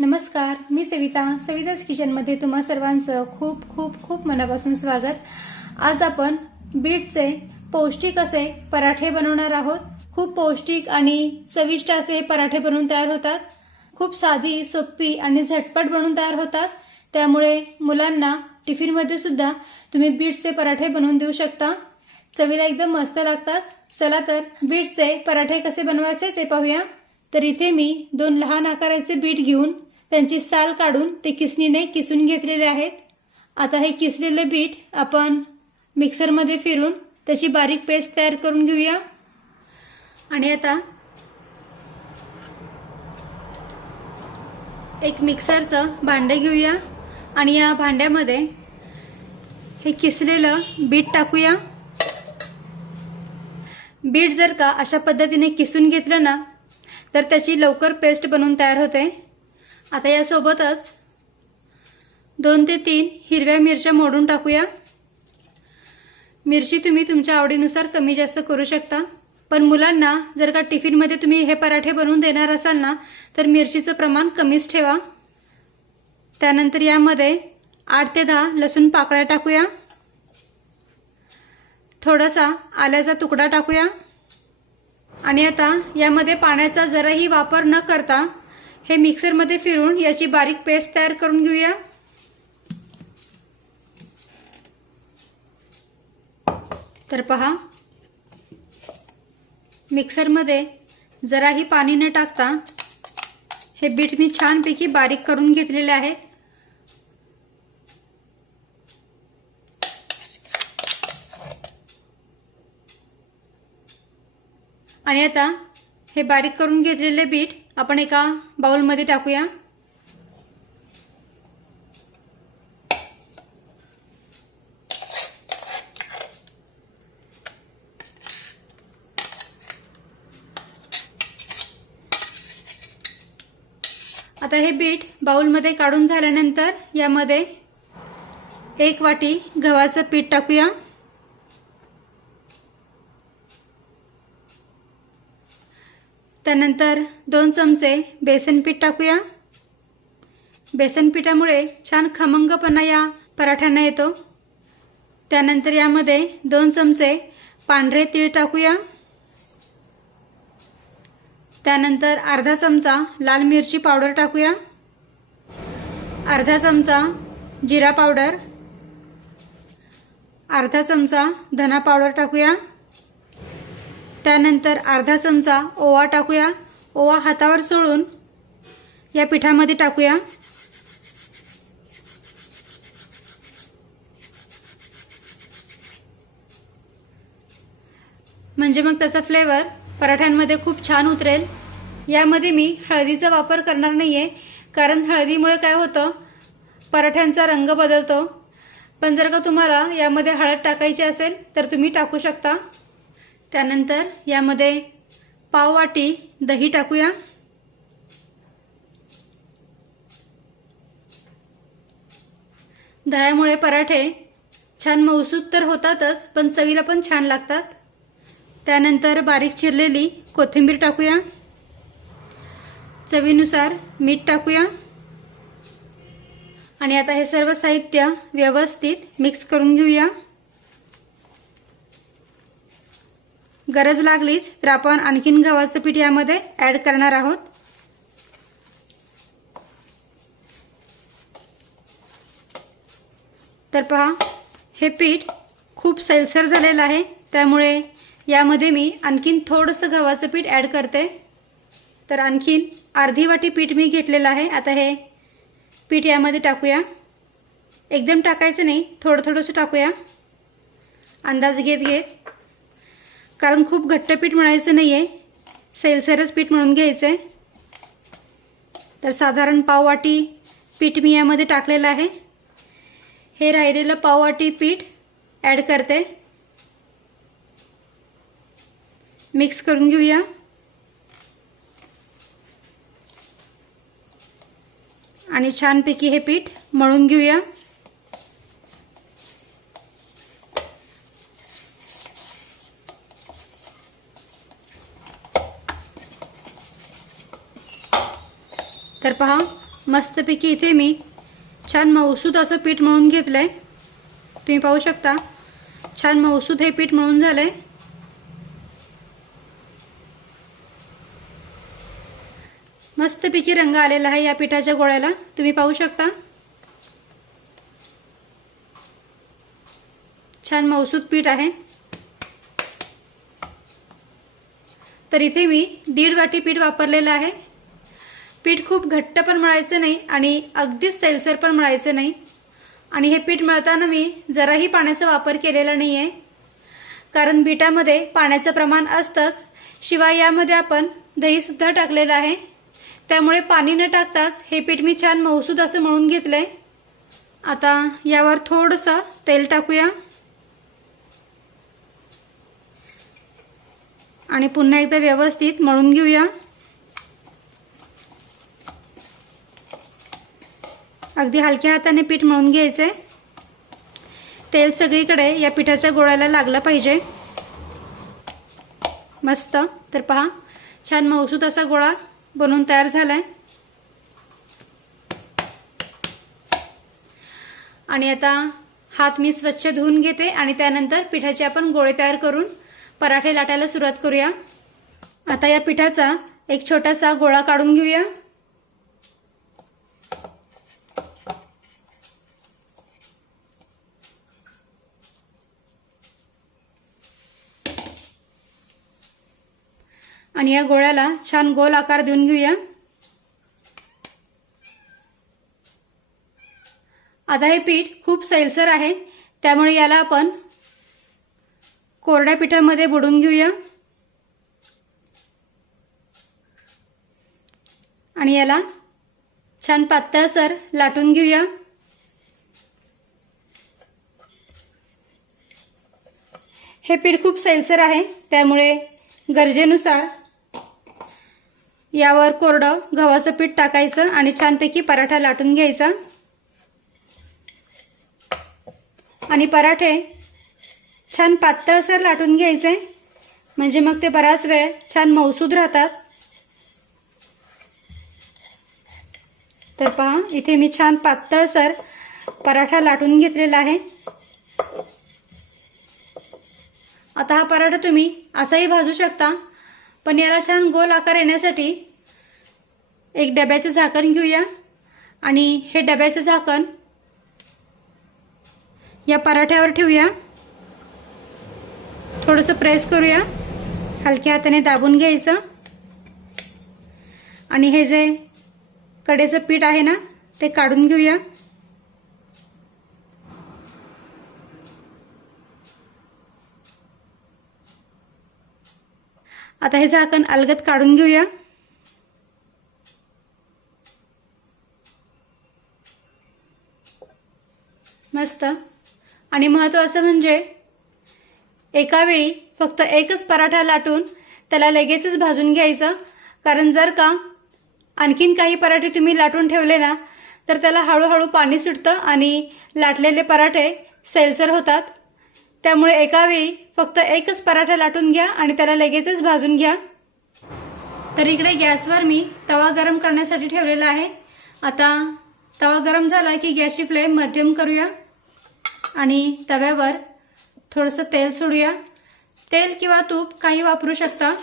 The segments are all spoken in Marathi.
नमस्कार, मी सविता's किचनमध्ये तुम्हा सर्वांचं खूप खूप खूप मनापासून स्वागत। आज आपण बीटचे पौष्टिक असे पराठे बनवणार आहोत। खूप पौष्टिक आणि चविष्ट असे पराठे बनवून तयार होतात। खूप साधी, सोपी आणि झटपट बनवून तयार होतात। त्यामुळे मुलांना टिफिनमध्ये सुद्धा तुम्ही बीटचे पराठे बनवून देऊ शकता। चवीला एकदम मस्त लागतात। चला तर बीटचे पराठे कसे बनवायचे ते पाहूया। तर इथे मी 2 लहान आकाराचे बीट घेऊन त्यांची साल काढून ते किसणीने किसून घेतलेले आहेत। आता हे किसलेले बीट आपण मिक्सरमध्ये फिरून त्याची बारीक पेस्ट तयार करून घेऊया। आणि आता एक मिक्सरचं भांडे घेऊया आणि या भांड्यामध्ये हे किसलेलं बीट टाकूया। बीट जर का अशा पद्धतीने किसून घेतलं ना तर त्याची लवकर पेस्ट बनवून तयार होते। आता या सोबतच 2 ते 3 हिरव्या मिरच्या मोडून टाकूया। मिरची तुम्ही तुमच्या आवडीनुसार कमी जास्त करू शकता, पण मुलांना जर का टिफिनमध्ये तुम्ही हे पराठे बनवून देणार असाल ना तर मिरचीचं प्रमाण कमीच ठेवा। त्यानंतर यामध्ये 8 ते 10 लसूण पाकळ्या टाकूया। थोडासा आल्याचा तुकडा टाकूया आणि आता यामध्ये पाण्याचा जराही वापर न करता हे मिक्सरमध्ये फिरून याची बारीक पेस्ट तयार करून घेऊया। तर पहा, मिक्सरमध्ये जराही पाणी न टाकता हे बीट मी छानपैकी बारीक करून घेतलेले आहे। आणि आता हे बारीक करून घेतलेले बीट आपण एका बाउलमध्ये टाकूया। आता हे बीट बाउलमध्ये काढून झाल्यानंतर यामध्ये 1 वाटी गव्हाचं पीठ टाकूया। त्यानंतर 2 चमचे बेसन पीठ टाकूया। बेसन पीठामुळे छान खमंगपणा या पराठ्यांना येतो। त्यानंतर यामध्ये 2 चमचे पांढरे तीळ टाकूया। त्यानंतर अर्धा चमचा लाल मिरची पावडर टाकूया। अर्धा चमचा जिरा पावडर, अर्धा चमचा धना पावडर टाकूया। त्यानंतर अर्धा चमचा ओवा टाकूया। ओवा हातावर चोळून या पिठामध्ये टाकूया। म्हणजे मग त्याचा फ्लेवर पराठ्यांमध्ये खूप छान उतरेल। यामध्ये मी हळदीचा वापर करणार नाहीये, कारण हळदीमुळे काय होतं, पराठ्यांचा रंग बदलतो। पण जर का तुम्हाला यामध्ये हळद टाकायची असेल तर तुम्ही टाकू शकता। त्यानंतर यामध्ये पाव वाटी दही टाकूया। दह्यामुळे पराठे छान मऊसूत तर होतातच, पण चवीला पण छान लागतात। त्यानंतर बारीक चिरलेली कोथिंबीर टाकूया। चवीनुसार मीठ टाकूया आणि आता हे सर्व साहित्य व्यवस्थित मिक्स करून घेऊया। गरज लागलीच तर आपण आणखीन गव्हाचं पीठ यामध्ये ऍड करणार आहोत। तर पहा, हे पीठ खूप सैलसर झालेलं आहे, त्यामुळे यामध्ये मी आणखीन थोडंसं गव्हाचं पीठ ऍड करते। तर आणखीन अर्धी वाटी पीठ मी घेतलेलं आहे। आता हे पीठ यामध्ये टाकूया। एकदम टाकायचं नाही, थोडं थोडंसं टाकूया, अंदाज घेत घेत, कारण खूप घट्ट पीठ मळायचं नाहीये, सैलसरच पीठ मळून घ्यायचंय। तर साधारण पाव वाटी पीठ मी यामध्ये टाकलेलं आहे। हे राहिलेलं पाव वाटी पीठ ऍड करते। मिक्स करून घेऊया आणि छानपैकी हे पीठ मळून घेऊया। तर पहा, मस्तपैकी इथे मी छान मऊसूत असं पीठ मळून घेतलंय। तुम्ही पाहू शकता छान मऊसूत हे पीठ मळून झालंय। मस्तपैकी रंग आलेला आहे या पिठाच्या गोळ्याला, तुम्ही पाहू शकता छान मऊसूत पीठ आहे। तर इथे मी 1.5 वाटी पीठ वापरलेलं आहे। पीठ खूप घट्ट पण मळायचं नाही आणि अगदीच सैलसर पण मळायचं नाही। आणि हे पीठ मळताना मी जराही पाण्याचा वापर केलेला नाही आहे, कारण पिठामध्ये पाण्याचं प्रमाण असतंच, शिवाय यामध्ये आपण दही सुद्धा टाकलेलं आहे, त्यामुळे पाणी न टाकताच हे पीठ मी छान मऊसूत असं मळून घेतलंय। आता यावर थोडंसं तेल टाकूया आणि पुन्हा एकदा व्यवस्थित मळून घेऊया। अगदी हलक्या हाताने पीठ मळून घ्यायचंय। तेल सगळीकडे या पिठाच्या गोळ्याला लागलं पाहिजे। मस्त, तर पहा छान मऊसूत असा गोळा बनवून तयार झालाय। आणि आता हात मी स्वच्छ धुवून घेते आणि त्यानंतर पिठाचे आपण गोळे तयार करून पराठे लाटायला सुरुवात करूया। आता या पिठाचा एक छोटासा गोळा काढून घेऊया। आणि या गोळ्याला छान गोल आकार देऊन घेऊया। आता हे पीठ खूप सैलसर आहे, त्यामुळे याला आपण कोरड्या पिठामध्ये बुडवून घेऊया आणि याला छान पातळसर लाटून घेऊया। हे पीठ खूप सैलसर आहे, त्यामुळे गरजेनुसार यावर कोरडं गव्हाचं पीठ टाकायचं आणि छानपैकी पराठा लाटून घ्यायचा। आणि पराठे छान पातळसर लाटून घ्यायचे, म्हणजे मग ते बराच वेळ छान मऊसूद राहतात। तर पहा इथे मी छान पातळसर पराठा लाटून घेतलेला आहे। आता हा पराठा तुम्ही असाही भाजू शकता, पण याला छान गोल आकार येण्यासाठी एक डब्याचं झाकण घेऊया आणि हे डब्याचं झाकण या पराठ्यावर ठेवूया। थोडंसं प्रेस करूया, हलक्या हाताने दाबून घ्यायचं आणि हे जे कडेचं पीठ आहे ना ते काढून घेऊया। आता हे झाकण अलगद काढून घेऊया। मस्त, आणि महत्त्वाचं म्हणजे एका वेळी फक्त एकच पराठा लाटून त्याला लगेचच भाजून घ्यायचं, कारण जर का आणखीन काही पराठे तुम्ही लाटून ठेवले ना तर त्याला हळूहळू पाणी सुटतं आणि लाटलेले पराठे सैलसर होतात। त्यामुळे एका वेळी फक्त एकच पराठा लाटून घ्या आणि त्याला लगेचच भाजून घ्या। तर इकडे गॅसवर मी तवा गरम करण्यासाठी ठेवलेला आहे। आता तवा गरम झाला की गॅसची फ्लेम मध्यम करूया आणि तव्यावर थोडंसं तेल सोडूया। तेल किंवा तूप काही वापरू शकता।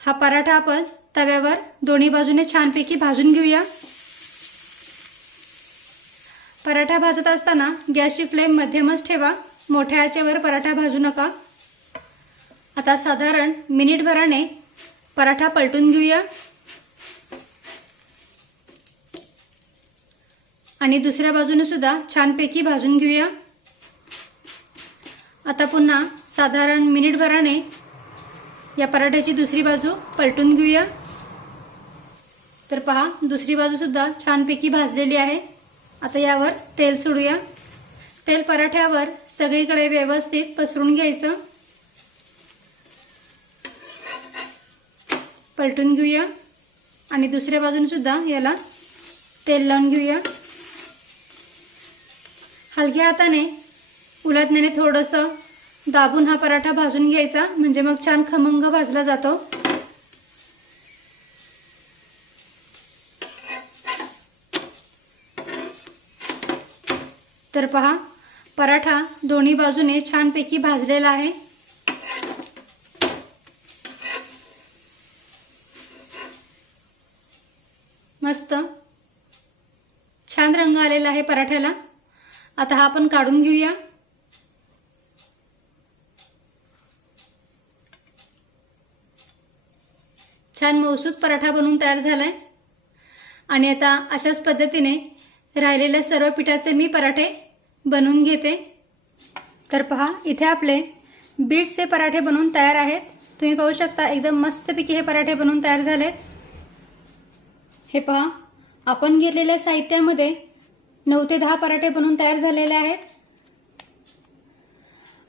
हा पराठा आपण तव्यावर दोन्ही बाजूने छानपैकी भाजून घेऊया। पराठा भाजत असताना गॅसची फ्लेम मध्यमच ठेवा, मोठ्या आचेवर पराठा भाजू नका। आता साधारण मिनिटभराने पराठा पलटून घेऊया आणि दुसऱ्या बाजूने सुद्धा छानपैकी भाजून घेऊया। आता पुन्हा साधारण मिनिटभराने या पराठ्याची दुसरी बाजू पलटून घेऊया। तर पहा दुसरी बाजू सुद्धा छानपैकी भाजलेली आहे। आता यावर तेल सोडूया। तेल पराठ्यावर सगळीकडे व्यवस्थित पसरून घ्यायचं, पलटून घेऊया आणि दुसऱ्या बाजूने सुद्धा याला तेल लावून घेऊया। हलक्या हाताने उलटण्याने थोडंसं दाबून हा पराठा भाजून घ्यायचा, म्हणजे मग छान खमंग भाजला जातो। तर पहा, पराठा दोन्ही बाजूने छानपैकी भाजलेला आहे। मस्त छान रंग आलेला आहे पराठ्याला। आता हा आपण काढून घेऊया। छान मऊसूत पराठा बनवून तयार झालाय। आणि आता अशाच पद्धतीने राहिलेल्या सर्व पिठाचे मी पराठे बनवून घेते। तर पहा, इथे आपले बीटचे पराठे बनवून तयार आहेत। तुम्ही पाहू शकता एकदम मस्तपैकी हे पराठे बनवून तयार झालेत। हे पहा, आपण घेतलेल्या साहित्यामध्ये 9 ते 10 पराठे बनवून तयार झालेले आहेत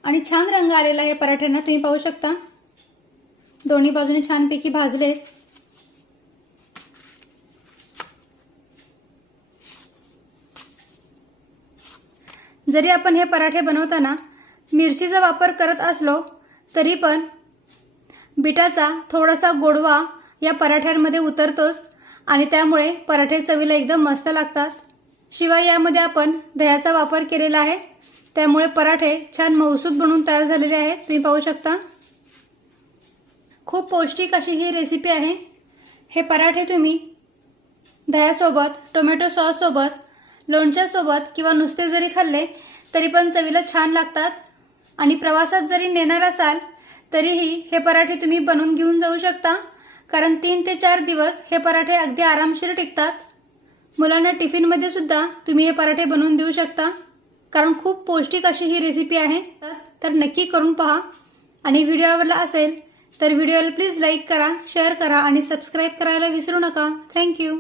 आणि छान रंग आलेला आहे पराठ्यांना। तुम्ही पाहू शकता दोन्ही बाजूने छानपैकी भाजलेत। जरी आपण हे पराठे बनवताना मिरचीचा वापर करत असलो तरी पण बीटाचा थोडासा गोडवा या पराठ्यांमध्ये उतरतोच आणि त्यामुळे पराठे चवीला एकदम मस्त लागतात। शिवाय यामध्ये आपण दह्याचा वापर केलेला आहे, त्यामुळे पराठे छान मऊसूत बनवून तयार झालेले आहेत। तुम्ही पाहू शकता खूप पौष्टिक अशी ही रेसिपी आहे। हे पराठे तुम्ही दह्यासोबत, टोमॅटो सॉस सोबत, लोणच्यासोबत किंवा नुसते जरी खाल्ले तरी पण चवीला छान लागतात। आणि प्रवासात जरी नेणार असाल तरीही हे पराठे तुम्ही बनवून घेऊन जाऊ शकता, कारण 3 ते 4 दिवस हे पराठे अगदी आरामशीर टिकतात। मुलांना टिफिनमध्ये सुद्धा तुम्ही हे पराठे बनवून देऊ शकता, कारण खूप पौष्टिक अशी ही रेसिपी आहे। तर नक्की करून पहा आणि व्हिडिओ आवडला असेल तर व्हिडिओला प्लीज लाईक करा, शेअर करा आणि सबस्क्राईब करायला विसरू नका। थँक्यू।